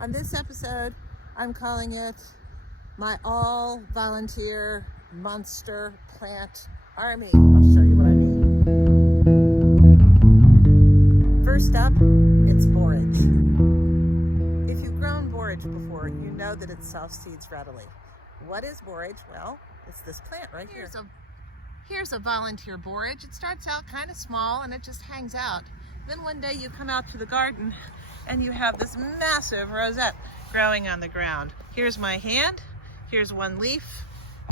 On this episode, I'm calling it my all-volunteer monster plant army. I'll show you what I mean. First up, it's borage. If you've grown borage before, you know that it self-seeds readily. What is borage? Well, it's this plant right here. Here's a volunteer borage. It starts out kind of small and it just hangs out. Then one day you come out to the garden and you have this massive rosette growing on the ground. Here's my hand, here's one leaf,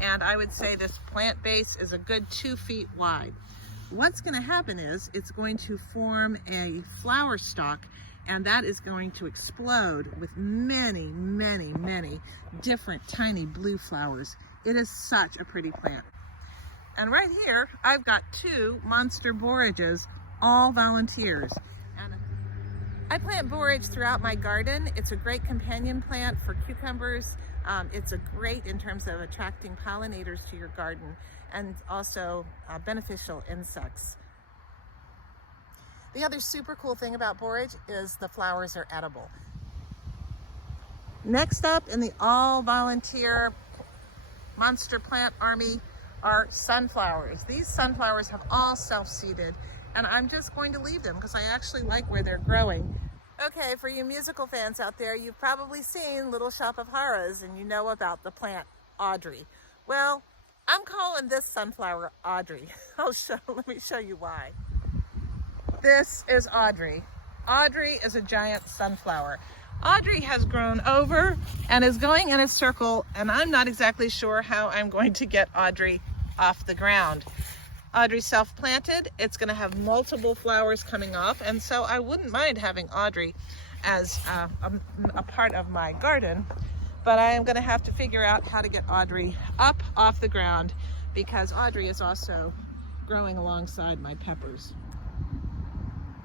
and I would say this plant base is a good 2 feet wide. What's going to happen is it's going to form a flower stalk, and that is going to explode with many, many, many different tiny blue flowers. It is such a pretty plant. And right here, I've got 2 monster borages, all volunteers. And I plant borage throughout my garden. It's a great companion plant for cucumbers. It's a great in terms of attracting pollinators to your garden and also beneficial insects. The other super cool thing about borage is the flowers are edible. Next up in the all-volunteer monster plant army are sunflowers. These sunflowers have all self-seeded, and I'm just going to leave them because I actually like where they're growing. Okay, for you musical fans out there, you've probably seen Little Shop of Horrors and you know about the plant Audrey. Well, I'm calling this sunflower Audrey. Let me show you why. This is Audrey. Audrey is a giant sunflower. Audrey has grown over and is going in a circle, and I'm not exactly sure how I'm going to get Audrey off the ground. Audrey's self-planted. It's going to have multiple flowers coming off, and so I wouldn't mind having Audrey as a part of my garden, but I am going to have to figure out how to get Audrey up off the ground because Audrey is also growing alongside my peppers.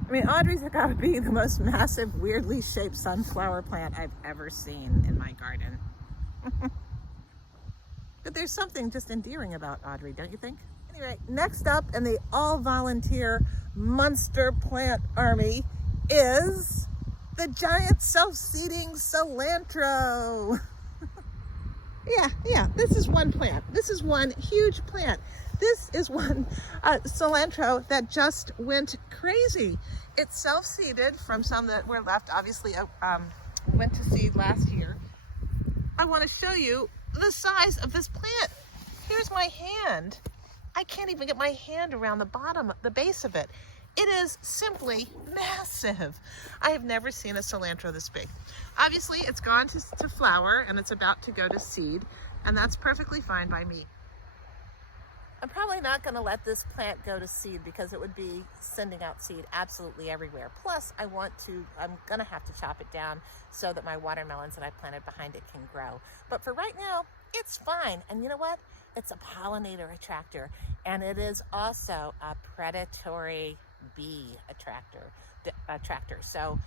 I mean, Audrey's got to be the most massive, weirdly shaped sunflower plant I've ever seen in my garden. But there's something just endearing about Audrey, don't you think? Anyway, next up in the all-volunteer monster plant army is the giant self-seeding cilantro. Yeah, this is one plant. This is one huge plant. This is one cilantro that just went crazy. It's self-seeded from some that were left, obviously went to seed last year. I want to show you the size of this plant. Here's my hand. I can't even get my hand around the bottom, the base of it. It is simply massive. I have never seen a cilantro this big. Obviously, it's gone to flower and it's about to go to seed, and that's perfectly fine by me. I'm probably not going to let this plant go to seed because it would be sending out seed absolutely everywhere. Plus, I'm going to have to chop it down so that my watermelons that I planted behind it can grow. But for right now, it's fine. And you know what? It's a pollinator attractor, and it is also a predatory bee attractor. So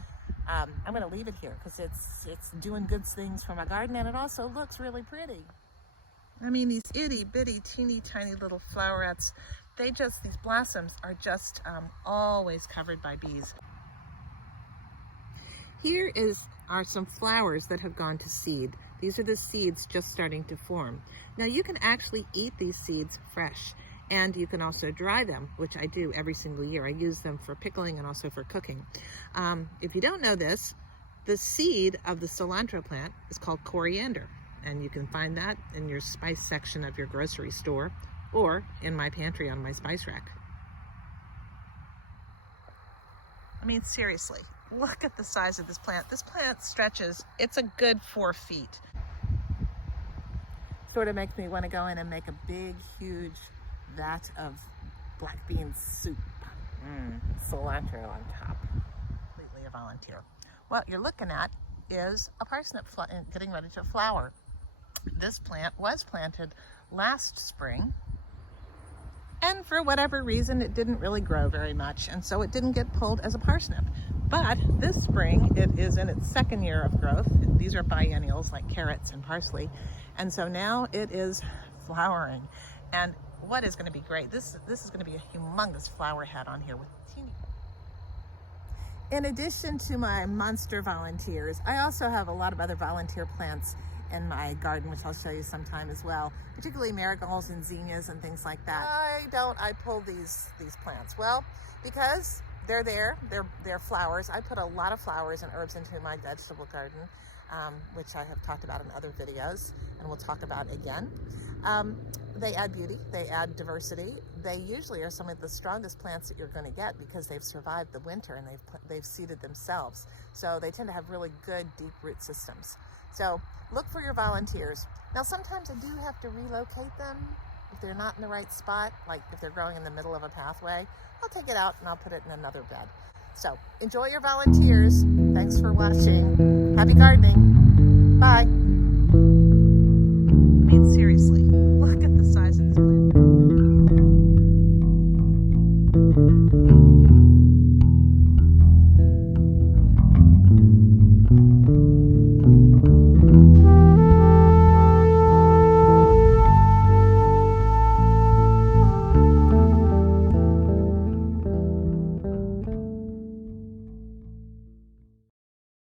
I'm going to leave it here because it's doing good things for my garden, and it also looks really pretty. I mean, these itty bitty teeny tiny little flowerets, these blossoms are just always covered by bees. Here are some flowers that have gone to seed. These are the seeds just starting to form. Now you can actually eat these seeds fresh, and you can also dry them, which I do every single year. I use them for pickling and also for cooking. If you don't know this, the seed of the cilantro plant is called coriander. And you can find that in your spice section of your grocery store or in my pantry on my spice rack. I mean, seriously, look at the size of this plant. This plant stretches, it's a good 4 feet. Sort of makes me want to go in and make a big, huge vat of black bean soup. Cilantro on top. Completely a volunteer. What you're looking at is a parsnip getting ready to flower. This plant was planted last spring, and for whatever reason it didn't really grow very much, and so it didn't get pulled as a parsnip. But this spring it is in its 2nd year of growth. These are biennials like carrots and parsley, and so now it is flowering. And what is going to be great, this is going to be a humongous flower head on here with teeny. In addition to my monster volunteers, I also have a lot of other volunteer plants in my garden, which I'll show you sometime as well, particularly marigolds and zinnias and things like that. Why don't I pull these plants? Well, because they're there, they're flowers. I put a lot of flowers and herbs into my vegetable garden, which I have talked about in other videos and we'll talk about again. They add beauty, they add diversity. They usually are some of the strongest plants that you're going to get because they've survived the winter and they've seeded themselves. So they tend to have really good deep root systems. So look for your volunteers. Now sometimes I do have to relocate them if they're not in the right spot, like if they're growing in the middle of a pathway. I'll take it out and I'll put it in another bed. So enjoy your volunteers. Thanks for watching. Happy gardening. Bye.